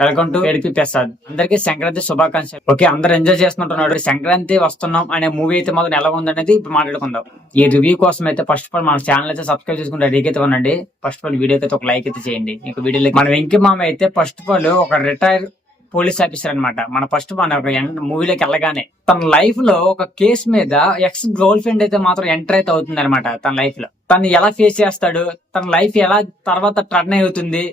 Welcome to ADP Prasad. అందరికీ సంక్రాంతి శుభాకాంక్షలు. Okay, అందరు ఎంజాయ్ చేస్తుంటున్నాడు. సంక్రాంతి వస్తున్నాం అనే మూవీ అయితే మాత్రం ఎలా ఉందనేది ఇప్పుడు మాట్లాడుకుందాం. ఈ రివ్యూ కోసం అయితే ఫస్ట్ ఆఫ్ ఆల్ మన ఛానల్ అయితే సబ్స్క్రైబ్ చేసుకుని రెడీకి అయితే ఉండండి. ఫస్ట్ ఆఫ్ ఆల్ వీడియోకి అయితే ఒక లైక్ అయితే చేయండి. ఇంక వీడియోలో మన వెంకీ మామ అయితే ఫస్ట్ ఆఫ్ ఆల్ ఒక రిటైర్ పోలీస్ ఆఫీసర్ అనమాట. మన మూవీలోకి వెళ్ళగానే తన లైఫ్ లో ఒక కేసు మీద ఎక్స్ గర్ల్ ఫ్రెండ్ అయితే మాత్రం ఎంటర్ అయితే అవుతుంది అనమాట. తన లైఫ్ లో తను ఎలా ఫేస్ చేస్తాడు, తన లైఫ్ ఎలా తర్వాత టర్న్ అవుతుంది,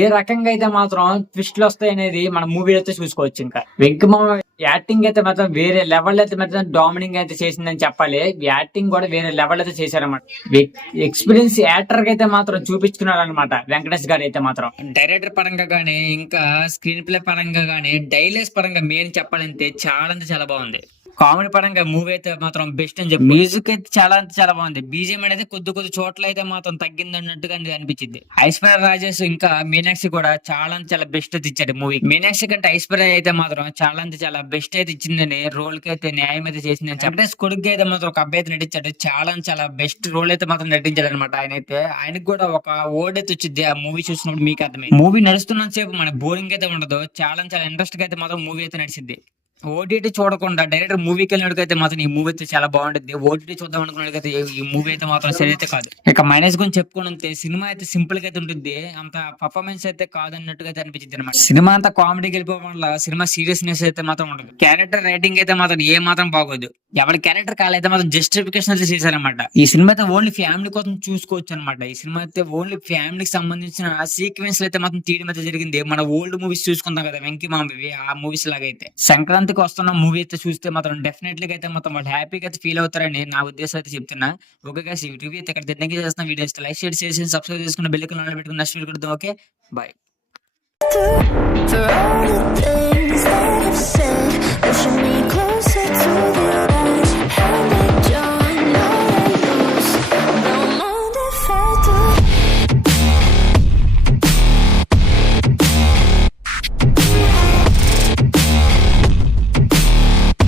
ఏ రకంగా అయితే మాత్రం ట్విస్ట్లు వస్తాయి అనేది మన మూవీ అయితే చూసుకోవచ్చు. ఇంకా వెంకమామ యాక్టింగ్ అయితే మాత్రం వేరే లెవెల్ అయితే మాత్రం డామినింగ్ అయితే చేసిందని చెప్పాలి. యాక్టింగ్ కూడా వేరే లెవెల్ అయితే చేశారన్నమాట. ఎక్స్పీరియన్స్ యాక్టర్ అయితే మాత్రం చూపించుకున్నాడు అనమాట వెంకటేష్ గారు అయితే మాత్రం. డైరెక్టర్ పరంగా గానీ, ఇంకా స్క్రీన్ ప్లే పరంగా గానీ, డైలాగ్స్ పరంగా మెయిన్ చెప్పాలంటే చాలా బాగుంది. కామెడీ పరంగా మూవీ అయితే మాత్రం బెస్ట్ అని చెప్పి, మ్యూజిక్ అయితే చాలా బాగుంది. బీజిఎం అనేది కొద్ది చోట్ల అయితే మాత్రం తగ్గింది అన్నట్టుగా అనిపించింది. ఐశ్వర్య రాజేష్ ఇంకా మీనాక్షి కూడా చాలా బెస్ట్ అయితే ఇచ్చాడు మూవీ. మీనాక్షి కంటే ఐశ్వర్య అయితే మాత్రం చాలా బెస్ట్ అయితే ఇచ్చిందని, రోల్ కి అయితే న్యాయం అయితే చేసిందని. వెంకటేష్ కొడుకు అయితే మాత్రం ఒక అబ్బాయి అయితే నటించాడు. చాలా బెస్ట్ రోల్ అయితే మాత్రం నటించాడు అనమాట. ఆయనకి కూడా ఒక ఓడ్ అయితే వచ్చింది ఆ మూవీ చూసినప్పుడు. మీకు అర్థమైంది. మూవీ నడుస్తున్నంత సేపు మన బోరింగ్ అయితే ఉండదు. చాలా ఇంట్రెస్ట్ గా అయితే మాత్రం మూవీ అయితే నడిచింది. ఓటీటీ చూడకుండా డైరెక్ట్ మూవీకి వెళ్ళినట్టుకైతే మాత్రం ఈ మూవీ అయితే చాలా బాగుంటుంది. ఓటీటీ చూద్దాం అనుకున్నట్టుకైతే ఈ మూవీ అయితే మాత్రం సరి అయితే కాదు. ఇక మైనస్ గురించి చెప్పుకుంటే సినిమా అయితే సింపుల్ గా అయితే ఉంటుంది. అంత పర్ఫార్మెన్స్ అయితే కాదన్నట్టుగా అయితే అనిపించింది అనమాట. సినిమా అంతా కామెడీకి వెళ్ళిపోవడం వల్ల సినిమా సీరియస్నెస్ అయితే మాత్రం ఉండదు. క్యారెక్టర్ రైటింగ్ అయితే మాత్రం ఏ మాత్రం బాగోదు. ఎవరి క్యారెక్టర్ కాలైతే మాత్రం జస్టిఫికేషన్ అయితే చేశారనమాట. ఈ సినిమా అయితే ఓన్లీ ఫ్యామిలీ కోసం చూసుకోవచ్చు అనమాట. ఈ సినిమా అయితే ఓన్లీ ఫ్యామిలీకి సంబంధించిన సీక్వెన్స్ అయితే మాత్రం తీయడం అయితే జరిగింది. మన ఓల్డ్ మూవీస్ చూసుకుందాం కదా, వెంకీ మామవి, ఆ మూవీస్ లాగా అయితే సంక్రాంతి వస్తున్న మూవీ అయితే చూస్తే మాత్రం డెఫినెట్లీ అయితే మాత్రం వాళ్ళు హ్యాపీగా అయితే ఫీల్ అవుతారని నా ఉద్దేశం అయితే చెప్తున్నా. ఓకే గైస్, ఈ రివ్యూ అయితే ఇక్కడ థాంక్యూ చేస్తున్న. వీడియోస్ లైక్ షేర్ చేసి సబ్స్క్రైబ్ చేసుకుని బెల్ ఐకాన్ ఆన్ పెట్టుకుని నెక్స్ట్ వీడియో కలుద్దాం. Okay, bye.